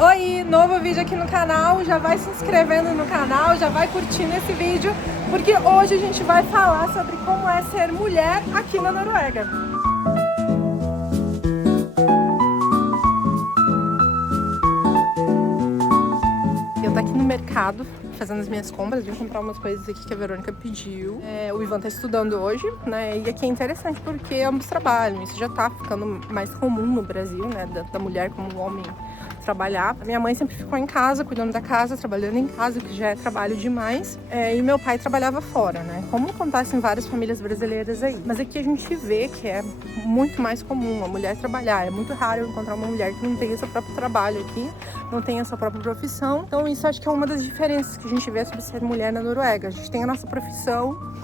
Oi, novo vídeo aqui no canal, já vai se inscrevendo no canal, já vai curtindo esse vídeo, porque hoje a gente vai falar sobre como é ser mulher aqui na Noruega. Eu tô aqui no mercado, fazendo as minhas compras, vim comprar umas coisas aqui que a Verônica pediu. O Ivan tá estudando hoje, né, e aqui é interessante porque ambos trabalham, isso já tá ficando mais comum no Brasil, né, da mulher como o homem trabalhar. A minha mãe sempre ficou em casa, cuidando da casa, trabalhando em casa, que já é trabalho demais. E meu pai trabalhava fora, né? Como acontece em várias famílias brasileiras aí. Mas aqui a gente vê que é muito mais comum a mulher trabalhar. É muito raro eu encontrar uma mulher que não tenha seu próprio trabalho aqui, não tenha sua própria profissão. Então isso acho que é uma das diferenças que a gente vê sobre ser mulher na Noruega. A gente tem a nossa profissão,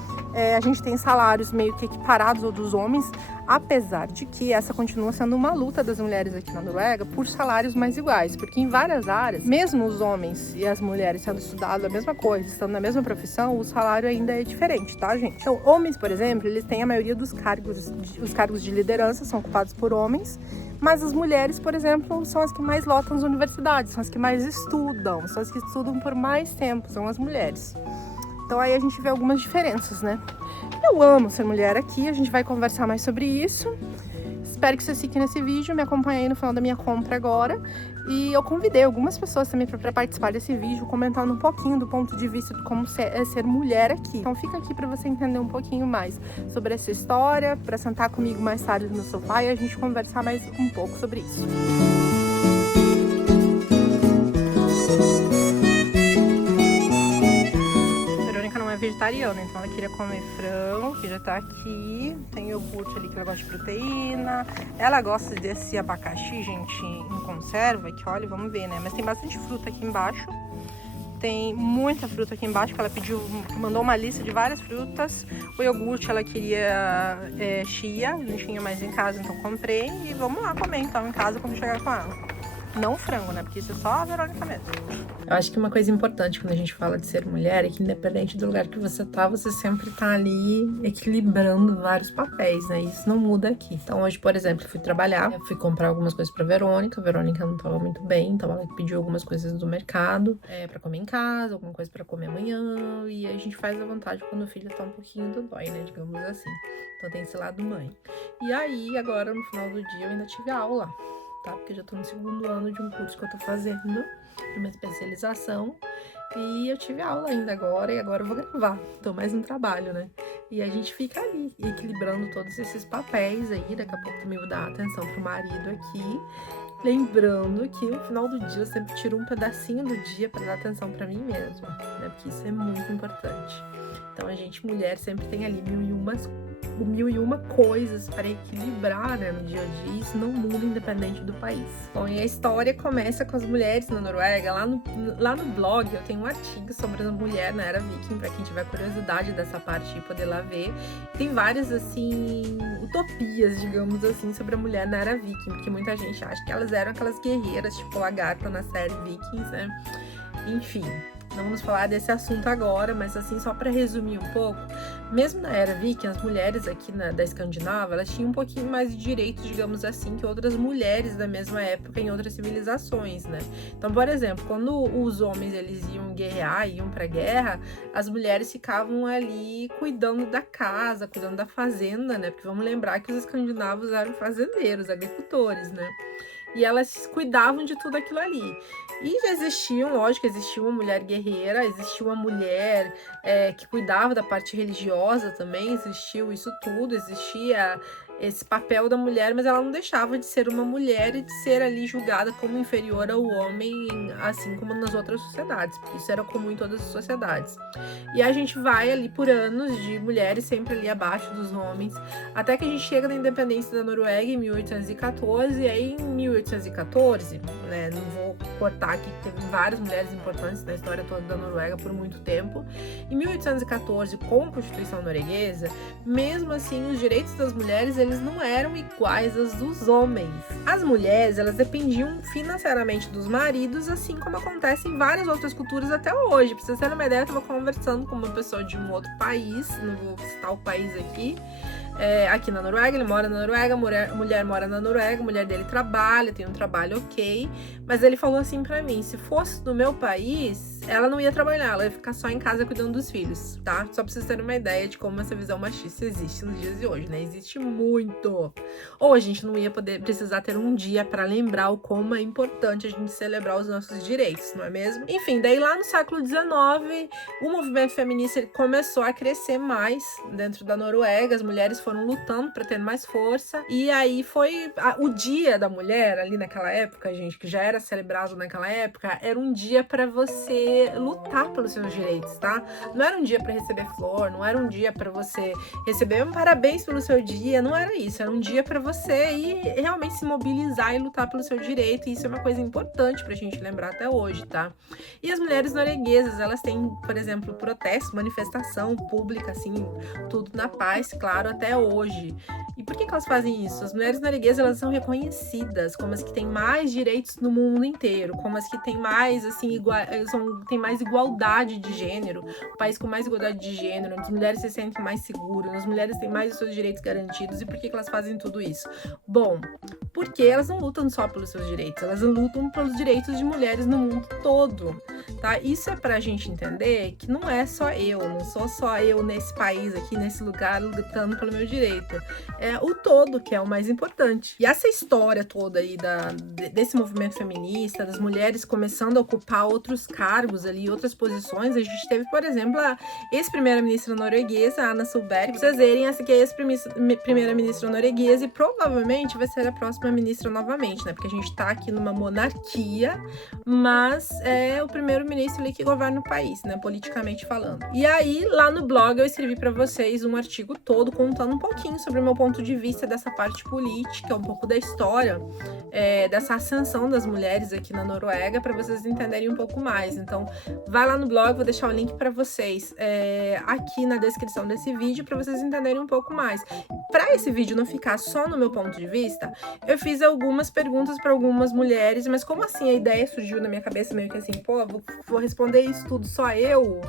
a gente tem salários meio que equiparados aos dos homens, apesar de que essa continua sendo uma luta das mulheres aqui na Noruega por salários mais iguais, porque em várias áreas, mesmo os homens e as mulheres sendo estudados a mesma coisa, estando na mesma profissão, o salário ainda é diferente, tá, gente? Então, homens, por exemplo, eles têm a maioria dos cargos, os cargos de liderança são ocupados por homens, mas as mulheres, por exemplo, são as que mais lotam as universidades, são as que mais estudam, são as que estudam por mais tempo, são as mulheres. Então aí a gente vê algumas diferenças, né? Eu amo ser mulher aqui, a gente vai conversar mais sobre isso. Espero que você fique nesse vídeo, me acompanhe aí no final da minha compra agora. E eu convidei algumas pessoas também para participar desse vídeo, comentando um pouquinho do ponto de vista de como é ser mulher aqui. Então fica aqui para você entender um pouquinho mais sobre essa história, para sentar comigo mais tarde no sofá e a gente conversar mais um pouco sobre isso. Vegetariana, então ela queria comer frango, que já tá aqui, tem iogurte ali que ela gosta de proteína, ela gosta desse abacaxi, gente, em conserva, que olha, vamos ver, né, mas tem bastante fruta aqui embaixo, tem muita fruta aqui embaixo, que ela pediu, mandou uma lista de várias frutas, o iogurte ela queria chia, não tinha mais em casa, então comprei, e vamos lá comer então em casa quando chegar com ela. Não frango, né? Porque isso é só a Verônica mesmo. Eu acho que uma coisa importante quando a gente fala de ser mulher é que independente do lugar que você tá, você sempre tá ali equilibrando vários papéis, né? Isso não muda aqui. Então hoje, por exemplo, eu fui trabalhar, eu fui comprar algumas coisas pra Verônica. A Verônica não tava muito bem, então ela pediu algumas coisas do mercado pra comer em casa, alguma coisa pra comer amanhã. E a gente faz à vontade quando o filho tá um pouquinho dodói, né? Digamos assim. Então tem esse lado mãe. E aí, agora no final do dia, eu ainda tive aula. Tá? Porque eu já tô no segundo ano de um curso que eu tô fazendo, de uma especialização, e eu tive aula ainda agora, e agora eu vou gravar, tô mais no trabalho, né? E a gente fica ali, equilibrando todos esses papéis aí, daqui a pouco também vou dar atenção pro marido aqui, lembrando que no final do dia eu sempre tiro um pedacinho do dia pra dar atenção pra mim mesma, né? Porque isso é muito importante. Então a gente, mulher, sempre tem ali mil e uma coisas para equilibrar, né, no dia a dia, e isso não muda independente do país. Bom, e a história começa com as mulheres na Noruega. Lá no blog eu tenho um artigo sobre a mulher na era viking, para quem tiver curiosidade dessa parte e poder lá ver. Tem várias, assim, utopias, digamos assim, sobre a mulher na era viking, porque muita gente acha que elas eram aquelas guerreiras, tipo Lagarta na série Vikings, né? Enfim, não vamos falar desse assunto agora, mas assim, só para resumir um pouco, mesmo na era viking, as mulheres aqui da Escandinávia, elas tinham um pouquinho mais de direitos, digamos assim, que outras mulheres da mesma época em outras civilizações, né? Então, por exemplo, quando os homens eles iam guerrear, iam pra guerra, as mulheres ficavam ali cuidando da casa, cuidando da fazenda, né? Porque vamos lembrar que os escandinavos eram fazendeiros, agricultores, né? E elas cuidavam de tudo aquilo ali. E já existiam, lógico, existia uma mulher guerreira, existia uma mulher que cuidava da parte religiosa também, existiu isso tudo, existia esse papel da mulher, mas ela não deixava de ser uma mulher e de ser ali julgada como inferior ao homem, assim como nas outras sociedades, porque isso era comum em todas as sociedades. E a gente vai ali por anos de mulheres sempre ali abaixo dos homens, até que a gente chega na independência da Noruega em 1814, e aí em 1814, né, não vou cortar aqui, teve várias mulheres importantes na história toda da Noruega por muito tempo. Em 1814, com a Constituição norueguesa, mesmo assim, os direitos das mulheres eles não eram iguais aos dos homens. As mulheres, elas dependiam financeiramente dos maridos, assim como acontece em várias outras culturas até hoje. Pra vocês terem uma ideia, eu estava conversando com uma pessoa de um outro país, não vou citar o país aqui, aqui na Noruega, ele mora na Noruega, a mulher mora na Noruega, a mulher dele trabalha, tem um trabalho ok, mas ele falou assim pra mim, se fosse no meu país, ela não ia trabalhar, ela ia ficar só em casa cuidando dos filhos, tá? Só pra vocês terem uma ideia de como essa visão machista existe nos dias de hoje, né? Existe muito. Ou a gente não ia precisar ter um dia pra lembrar o como é importante a gente celebrar os nossos direitos, não é mesmo? Enfim, daí lá no século XIX, o movimento feminista ele começou a crescer mais dentro da Noruega, as mulheres foram lutando para ter mais força, e aí foi o dia da mulher ali naquela época, gente, que já era celebrado naquela época, era um dia para você lutar pelos seus direitos, tá? Não era um dia para receber flor, não era um dia para você receber um parabéns pelo seu dia, não era isso, era um dia para você ir realmente se mobilizar e lutar pelo seu direito, e isso é uma coisa importante pra gente lembrar até hoje, tá? E as mulheres norueguesas, elas têm, por exemplo, protesto, manifestação pública, assim, tudo na paz, claro, até hoje. E por que elas fazem isso? As mulheres norueguesas, elas são reconhecidas como as que têm mais direitos no mundo inteiro, como as que têm mais, assim, tem mais igualdade de gênero, o país com mais igualdade de gênero, as mulheres se sentem mais seguras, as mulheres têm mais os seus direitos garantidos. E por que elas fazem tudo isso? Bom, porque elas não lutam só pelos seus direitos, elas lutam pelos direitos de mulheres no mundo todo, tá? Isso é pra gente entender que não é só eu, não sou só eu nesse país aqui, nesse lugar, lutando pelo meu direito. É o todo que é o mais importante. E essa história toda aí desse movimento feminista, das mulheres começando a ocupar outros cargos ali, outras posições, a gente teve, por exemplo, a ex-primeira-ministra norueguesa, Anna Solberg. Vocês verem, essa aqui é a ex-primeira-ministra norueguesa e provavelmente vai ser a próxima ministra novamente, né? Porque a gente tá aqui numa monarquia, mas é o primeiro-ministro ali que governa o país, né? Politicamente falando. E aí, lá no blog, eu escrevi pra vocês um artigo todo contando um pouquinho sobre o meu ponto de vista dessa parte política, um pouco da história dessa ascensão das mulheres aqui na Noruega, pra vocês entenderem um pouco mais. Então, vai lá no blog, vou deixar o link pra vocês aqui na descrição desse vídeo, pra vocês entenderem um pouco mais. Pra esse vídeo não ficar só no meu ponto de vista, eu fiz algumas perguntas para algumas mulheres, mas como assim a ideia surgiu na minha cabeça meio que assim, pô, vou responder isso tudo só eu,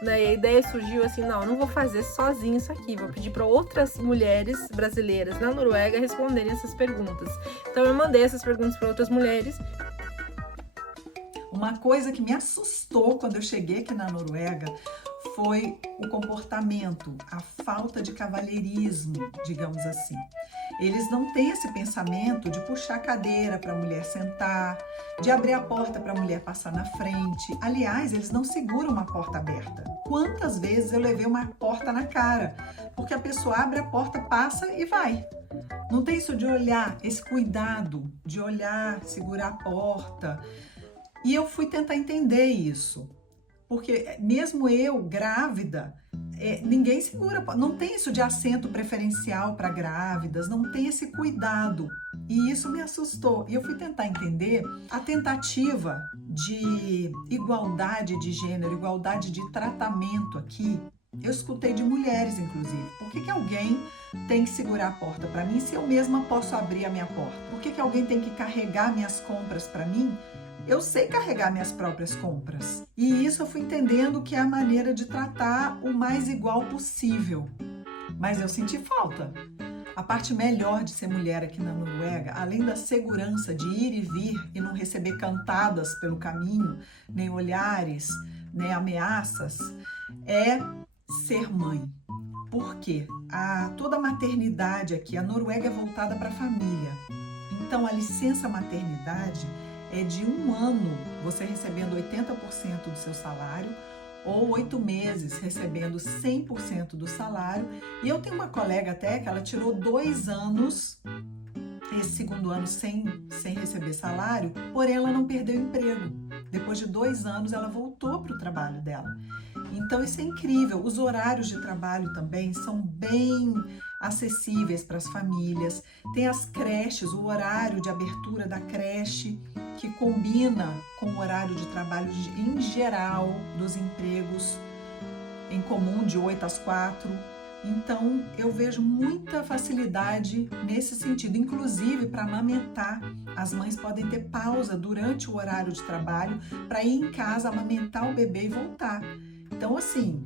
né? E a ideia surgiu assim, não vou fazer sozinho isso aqui, vou pedir para outras mulheres brasileiras na Noruega responderem essas perguntas. Então eu mandei essas perguntas para outras mulheres. Uma coisa que me assustou quando eu cheguei aqui na Noruega foi o comportamento, a falta de cavalheirismo, digamos assim. Eles não têm esse pensamento de puxar a cadeira para a mulher sentar, de abrir a porta para a mulher passar na frente. Aliás, eles não seguram uma porta aberta. Quantas vezes eu levei uma porta na cara? Porque a pessoa abre a porta, passa e vai. Não tem isso de olhar, esse cuidado de olhar, segurar a porta. E eu fui tentar entender isso. Porque mesmo eu, grávida, ninguém segura, não tem isso de assento preferencial para grávidas, não tem esse cuidado. E isso me assustou. E eu fui tentar entender a tentativa de igualdade de gênero, igualdade de tratamento aqui. Eu escutei de mulheres, inclusive. Por que alguém tem que segurar a porta para mim se eu mesma posso abrir a minha porta? Por que alguém tem que carregar minhas compras para mim? Eu sei carregar minhas próprias compras. E isso eu fui entendendo que é a maneira de tratar o mais igual possível. Mas eu senti falta. A parte melhor de ser mulher aqui na Noruega, além da segurança de ir e vir e não receber cantadas pelo caminho, nem olhares, nem ameaças, é ser mãe. Por quê? Toda a maternidade aqui, a Noruega é voltada para a família. Então, a licença maternidade é de 1 ano, você recebendo 80% do seu salário, ou 8 meses recebendo 100% do salário. E eu tenho uma colega até que ela tirou 2 anos, esse 2º ano sem receber salário, porém ela não perdeu o emprego. Depois de 2 anos ela voltou para o trabalho dela. Então isso é incrível. Os horários de trabalho também são bem acessíveis para as famílias. Tem as creches, o horário de abertura da creche, que combina com o horário de trabalho em geral dos empregos em comum de 8 às 4. Então eu vejo muita facilidade nesse sentido, inclusive para amamentar. As mães podem ter pausa durante o horário de trabalho para ir em casa amamentar o bebê e voltar. Então assim,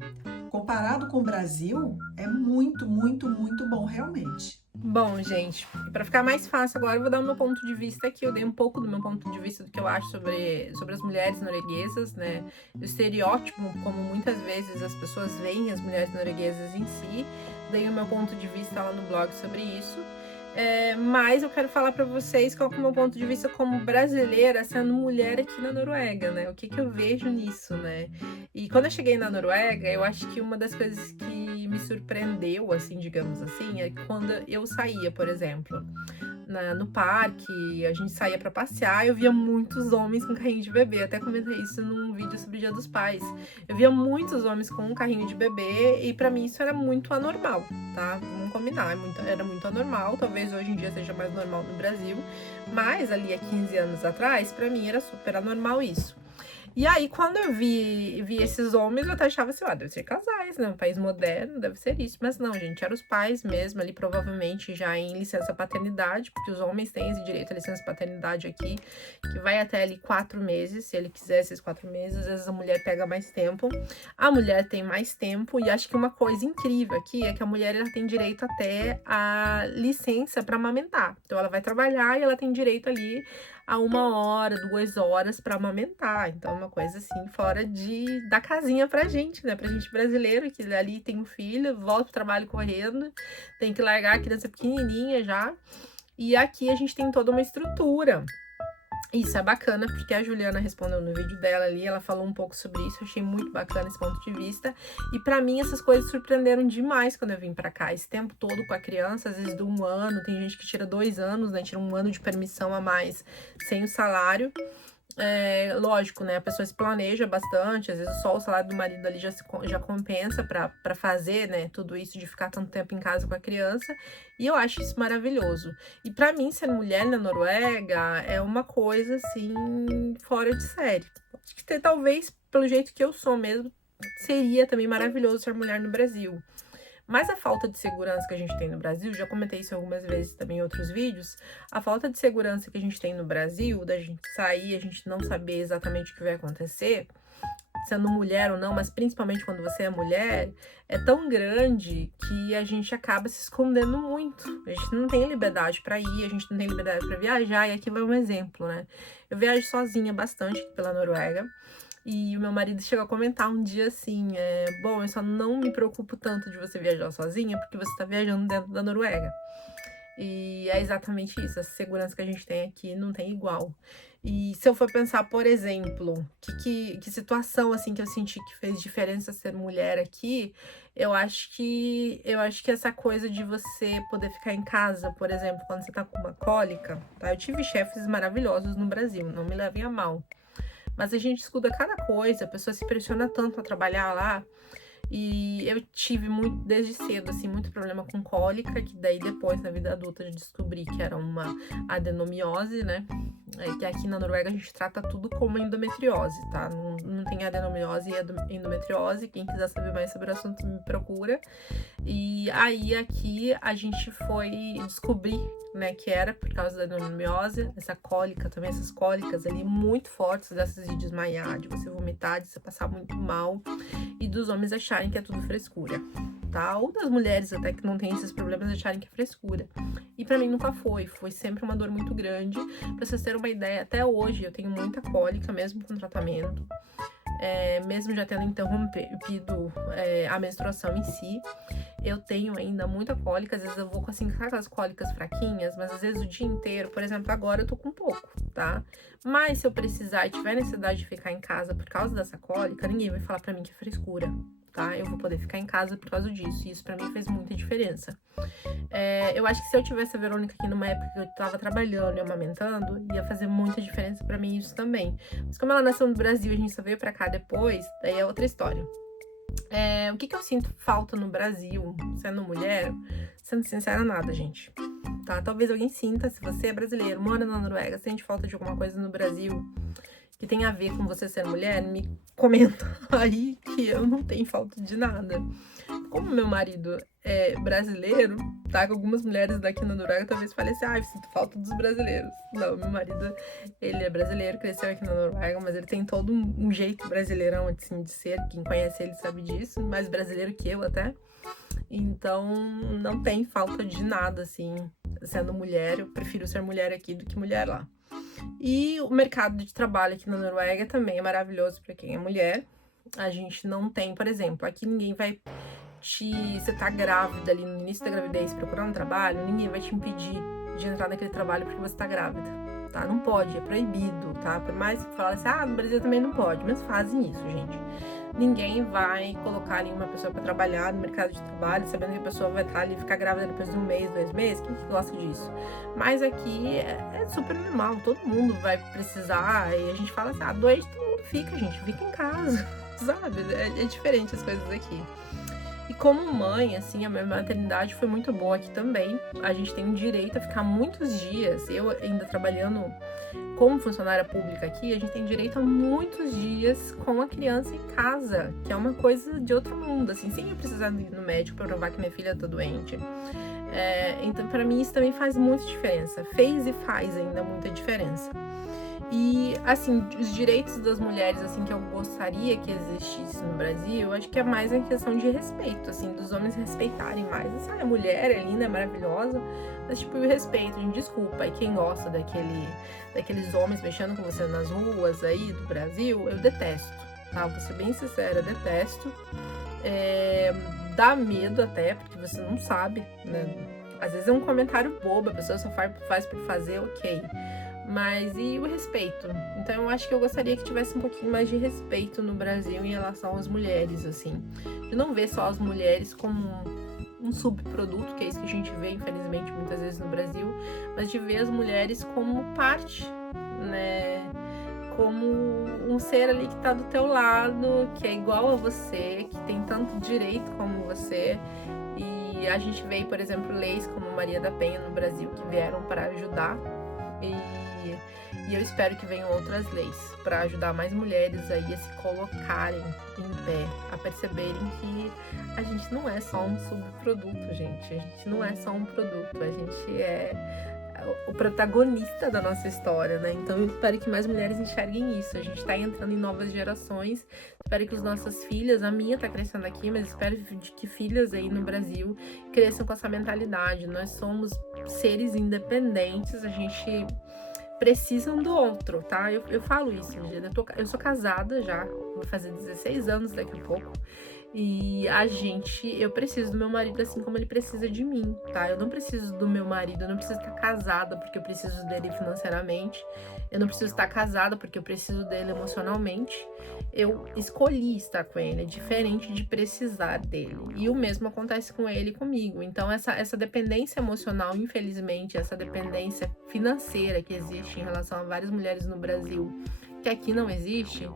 comparado com o Brasil, é muito, muito, muito bom, realmente. Bom, gente, para ficar mais fácil agora, eu vou dar o meu ponto de vista aqui. Eu dei um pouco do meu ponto de vista do que eu acho sobre as mulheres norueguesas, né? O estereótipo, como muitas vezes as pessoas veem as mulheres norueguesas em si. Dei o meu ponto de vista lá no blog sobre isso. Mas eu quero falar para vocês qual é o meu ponto de vista como brasileira, sendo mulher aqui na Noruega, né? O que eu vejo nisso, né? E quando eu cheguei na Noruega, eu acho que uma das coisas que me surpreendeu, assim, digamos assim, é quando eu saía, por exemplo, no parque, a gente saía para passear, eu via muitos homens com carrinho de bebê. Até comentei isso num vídeo sobre o Dia dos Pais. Eu via muitos homens com um carrinho de bebê e para mim isso era muito anormal, tá? Vamos combinar, era muito anormal. Talvez hoje em dia seja mais normal no Brasil, mas ali há 15 anos atrás, para mim era super anormal isso. E aí, quando eu vi esses homens, eu até achava assim, deve ser casais, né? Um país moderno, deve ser isso. Mas não, gente, eram os pais mesmo, ali provavelmente já em licença paternidade, porque os homens têm esse direito à licença paternidade aqui, que vai até ali 4 meses, se ele quiser esses 4 meses. Às vezes a mulher pega mais tempo, a mulher tem mais tempo, e acho que uma coisa incrível aqui é que a mulher ela tem direito até a licença para amamentar. Então ela vai trabalhar e ela tem direito ali a 1 hora, 2 horas para amamentar. Então é uma coisa assim, fora da casinha pra gente, né? Pra gente brasileiro, que ali tem um filho, volta pro trabalho correndo, tem que largar a criança pequenininha já. E aqui a gente tem toda uma estrutura. Isso é bacana, porque a Juliana respondeu no vídeo dela ali, ela falou um pouco sobre isso, eu achei muito bacana esse ponto de vista. E pra mim essas coisas surpreenderam demais quando eu vim pra cá, esse tempo todo com a criança, às vezes de 1 ano, tem gente que tira 2 anos, né, tira 1 ano de permissão a mais sem o salário. Lógico, né, a pessoa se planeja bastante, às vezes só o salário do marido ali já compensa pra fazer, né, tudo isso de ficar tanto tempo em casa com a criança, e eu acho isso maravilhoso. E pra mim, ser mulher na Noruega é uma coisa, assim, fora de série. Acho que talvez, pelo jeito que eu sou mesmo, seria também maravilhoso ser mulher no Brasil. Mas a falta de segurança que a gente tem no Brasil, já comentei isso algumas vezes também em outros vídeos, a falta de segurança que a gente tem no Brasil, da gente sair, a gente não saber exatamente o que vai acontecer, sendo mulher ou não, mas principalmente quando você é mulher, é tão grande que a gente acaba se escondendo muito. A gente não tem liberdade para ir, a gente não tem liberdade para viajar, e aqui vai um exemplo, né? Eu viajo sozinha bastante pela Noruega. E o meu marido chegou a comentar um dia assim, bom, eu só não me preocupo tanto de você viajar sozinha, porque você tá viajando dentro da Noruega. E é exatamente isso, a segurança que a gente tem aqui não tem igual. E se eu for pensar, por exemplo, que situação assim que eu senti que fez diferença ser mulher aqui, eu acho que essa coisa de você poder ficar em casa, por exemplo, quando você tá com uma cólica, tá? Eu tive chefes maravilhosos no Brasil, não me levem a mal. Mas a gente escuta cada coisa, a pessoa se pressiona tanto a trabalhar lá. E eu tive muito, desde cedo, assim, muito problema com cólica, que daí depois, na vida adulta, eu descobri que era uma adenomiose, né? Que aqui na Noruega a gente trata tudo como endometriose, tá? Não tem adenomiose e endometriose. Quem quiser saber mais sobre o assunto, me procura. E aí aqui a gente foi descobrir, né, que era por causa da adenomiose, essa cólica também, essas cólicas ali muito fortes, dessas de desmaiar, de você vomitar, de você passar muito mal, e dos homens acharem que é tudo frescura, tá? Ou das mulheres até que não tem esses problemas acharem que é frescura. E pra mim nunca foi sempre uma dor muito grande. Pra vocês terem uma ideia, até hoje eu tenho muita cólica, mesmo com tratamento. Mesmo já tendo interrompido a menstruação em si, eu tenho ainda muita cólica. Às vezes eu vou com assim, aquelas cólicas fraquinhas, mas às vezes o dia inteiro. Por exemplo, agora eu tô com pouco, tá? Mas se eu precisar e tiver necessidade de ficar em casa por causa dessa cólica, ninguém vai falar pra mim que é frescura, tá? Eu vou poder ficar em casa por causa disso, e isso pra mim fez muita diferença. Eu acho que se eu tivesse a Verônica aqui numa época que eu tava trabalhando e amamentando, ia fazer muita diferença pra mim isso também. Mas como ela nasceu no Brasil e a gente só veio pra cá depois, daí é outra história. O que eu sinto falta no Brasil, sendo mulher, sendo sincera, nada, gente. Tá? Talvez alguém sinta, se você é brasileiro, mora na Noruega, sente falta de alguma coisa no Brasil que tem a ver com você ser mulher, me comenta aí que eu não tenho falta de nada. Como meu marido é brasileiro, tá? Que algumas mulheres daqui na Noruega talvez falem assim, sinto falta dos brasileiros. Não, meu marido, ele é brasileiro, cresceu aqui na Noruega, mas ele tem todo um jeito brasileirão, assim, de ser. Quem conhece ele sabe disso, mais brasileiro que eu até. Então, não tem falta de nada, assim, sendo mulher. Eu prefiro ser mulher aqui do que mulher lá. E o mercado de trabalho aqui na Noruega também é maravilhoso para quem é mulher. A gente não tem, por exemplo, aqui ninguém vai você tá grávida ali no início da gravidez procurando trabalho, ninguém vai te impedir de entrar naquele trabalho porque você tá grávida, tá? Não pode, é proibido, tá? Por mais que fale assim, no Brasil também não pode, mas fazem isso, gente. Ninguém vai colocar ali uma pessoa para trabalhar no mercado de trabalho, sabendo que a pessoa vai estar ali, ficar grávida depois de 1 mês, 2 meses, quem que gosta disso? Mas aqui é super normal, todo mundo vai precisar, e a gente fala assim, doente todo mundo fica, gente, fica em casa, sabe? É diferente as coisas aqui. E como mãe, assim, a minha maternidade foi muito boa aqui também. A gente tem o direito a ficar muitos dias, eu ainda trabalhando como funcionária pública aqui, a gente tem direito a muitos dias com a criança em casa, que é uma coisa de outro mundo, assim, sem eu precisar ir no médico para provar que minha filha tá doente. Então, para mim, isso também faz muita diferença. Fez e faz ainda muita diferença. E, assim, os direitos das mulheres, assim, que eu gostaria que existisse no Brasil, eu acho que é mais a questão de respeito, assim, dos homens respeitarem mais. Assim, a mulher é linda, é maravilhosa, mas, tipo, o respeito, gente, desculpa. E quem gosta daqueles homens mexendo com você nas ruas aí do Brasil, eu detesto, tá? Vou ser bem sincera, eu detesto. Dá medo até, porque você não sabe, né? Às vezes é um comentário bobo, a pessoa só faz por fazer, ok. Mas e o respeito? Então eu acho que eu gostaria que tivesse um pouquinho mais de respeito no Brasil em relação às mulheres, assim. De não ver só as mulheres como um subproduto, que é isso que a gente vê, infelizmente, muitas vezes no Brasil, mas de ver as mulheres como parte, né? Como um ser ali que tá do teu lado, que é igual a você, que tem tanto direito como você. E a gente vê, por exemplo, leis como Maria da Penha no Brasil, que vieram para ajudar. E eu espero que venham outras leis para ajudar mais mulheres aí a se colocarem em pé, a perceberem que a gente não é só um subproduto, gente. A gente não é só um produto, a gente é o protagonista da nossa história, né? Então eu espero que mais mulheres enxerguem isso. A gente tá entrando em novas gerações. Espero que as nossas filhas, a minha tá crescendo aqui, mas espero que filhas aí no Brasil cresçam com essa mentalidade. Nós somos seres independentes, a gente precisa um do outro, tá? Eu falo isso, eu sou casada já, vou fazer 16 anos daqui a pouco. E eu preciso do meu marido assim como ele precisa de mim, tá? Eu não preciso do meu marido, eu não preciso estar casada porque eu preciso dele financeiramente. Eu não preciso estar casada porque eu preciso dele emocionalmente. Eu escolhi estar com ele, é diferente de precisar dele. E o mesmo acontece com ele e comigo. Então essa dependência emocional, infelizmente, essa dependência financeira que existe em relação a várias mulheres no Brasil, que aqui não existe,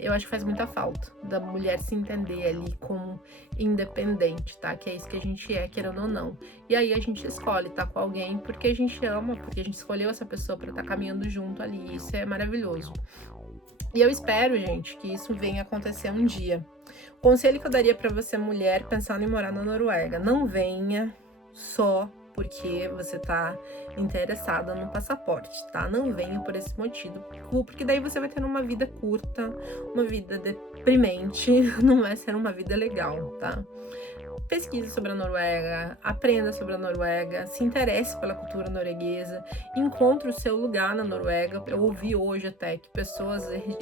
eu acho que faz muita falta da mulher se entender ali como independente, tá? Que é isso que a gente é, querendo ou não. E aí a gente escolhe estar com alguém porque a gente ama, porque a gente escolheu essa pessoa para estar caminhando junto ali. Isso é maravilhoso. E eu espero, gente, que isso venha acontecer um dia. O conselho que eu daria para você, mulher, pensando em morar na Noruega, não venha só porque você tá interessada no passaporte, tá? Não venha por esse motivo, porque daí você vai ter uma vida curta, uma vida deprimente, não vai ser uma vida legal, tá? Pesquise sobre a Noruega, aprenda sobre a Noruega, se interesse pela cultura norueguesa, encontre o seu lugar na Noruega. Eu ouvi hoje até que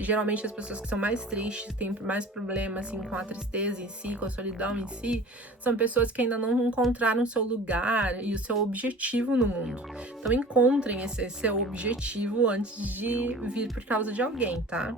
geralmente as pessoas que são mais tristes, têm mais problemas assim, com a tristeza em si, com a solidão em si, são pessoas que ainda não encontraram o seu lugar e o seu objetivo no mundo. Então encontrem esse seu objetivo antes de vir por causa de alguém, tá?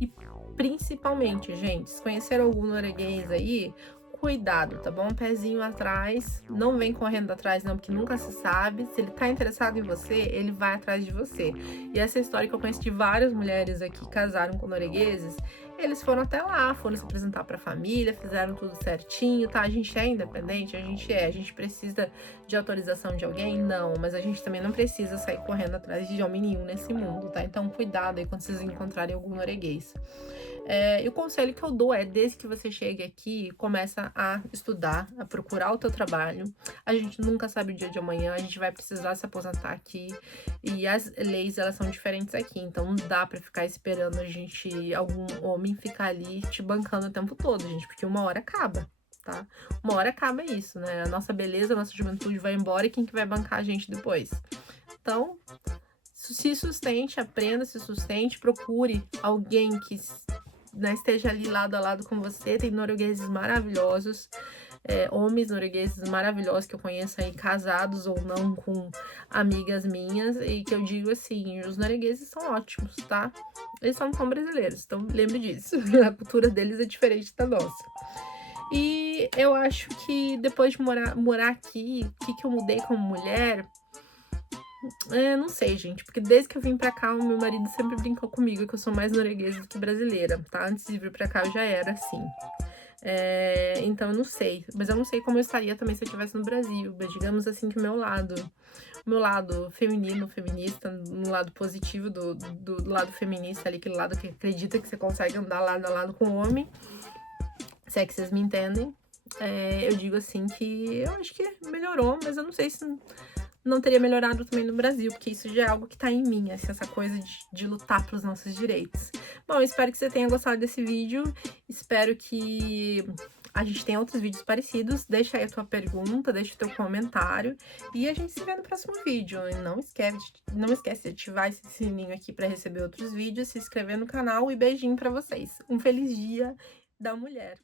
E principalmente, gente, se conhecer algum norueguês aí, cuidado, tá bom? Pezinho atrás, não vem correndo atrás não, porque nunca se sabe. Se ele tá interessado em você, ele vai atrás de você. E essa história que eu conheço de várias mulheres aqui que casaram com noruegueses Eles foram até lá, foram se apresentar para a família, fizeram tudo certinho, tá? A gente é independente? A gente precisa de autorização de alguém? Não, mas a gente também não precisa sair correndo atrás de homem nenhum nesse mundo, tá? Então cuidado aí quando vocês encontrarem algum norueguês. E o conselho que eu dou é, desde que você chegue aqui, começa a estudar, a procurar o teu trabalho. A gente nunca sabe o dia de amanhã, a gente vai precisar se aposentar aqui e as leis, elas são diferentes aqui, então não dá pra ficar esperando algum homem ficar ali te bancando o tempo todo, gente, porque uma hora acaba, tá? Uma hora acaba isso, né? A nossa beleza, a nossa juventude vai embora e quem que vai bancar a gente depois? Então, se sustente, aprenda, se sustente, procure alguém que esteja ali lado a lado com você. Tem noruegueses maravilhosos, homens noruegueses maravilhosos que eu conheço aí, casados ou não, com amigas minhas, e que eu digo assim, os noruegueses são ótimos, tá? Eles são como brasileiros, então lembre disso. A cultura deles é diferente da nossa. E eu acho que depois de morar aqui, o que eu mudei como mulher? Não sei, gente, porque desde que eu vim pra cá, o meu marido sempre brincou comigo que eu sou mais norueguesa do que brasileira, tá? Antes de vir pra cá, eu já era assim. Então, eu não sei. Mas eu não sei como eu estaria também se eu estivesse no Brasil. Mas digamos assim que o meu lado feminino, feminista, no lado positivo do lado feminista ali, aquele lado que acredita que você consegue andar lado a lado com o homem, se é que vocês me entendem. Eu digo assim que eu acho que melhorou, mas eu não sei se não teria melhorado também no Brasil, porque isso já é algo que tá em mim, assim, essa coisa de lutar pelos nossos direitos. Bom, espero que você tenha gostado desse vídeo, espero que a gente tenha outros vídeos parecidos. Deixa aí a tua pergunta, deixa o teu comentário e a gente se vê no próximo vídeo. E não esquece de ativar esse sininho aqui para receber outros vídeos, se inscrever no canal e beijinho para vocês. Um feliz dia da mulher!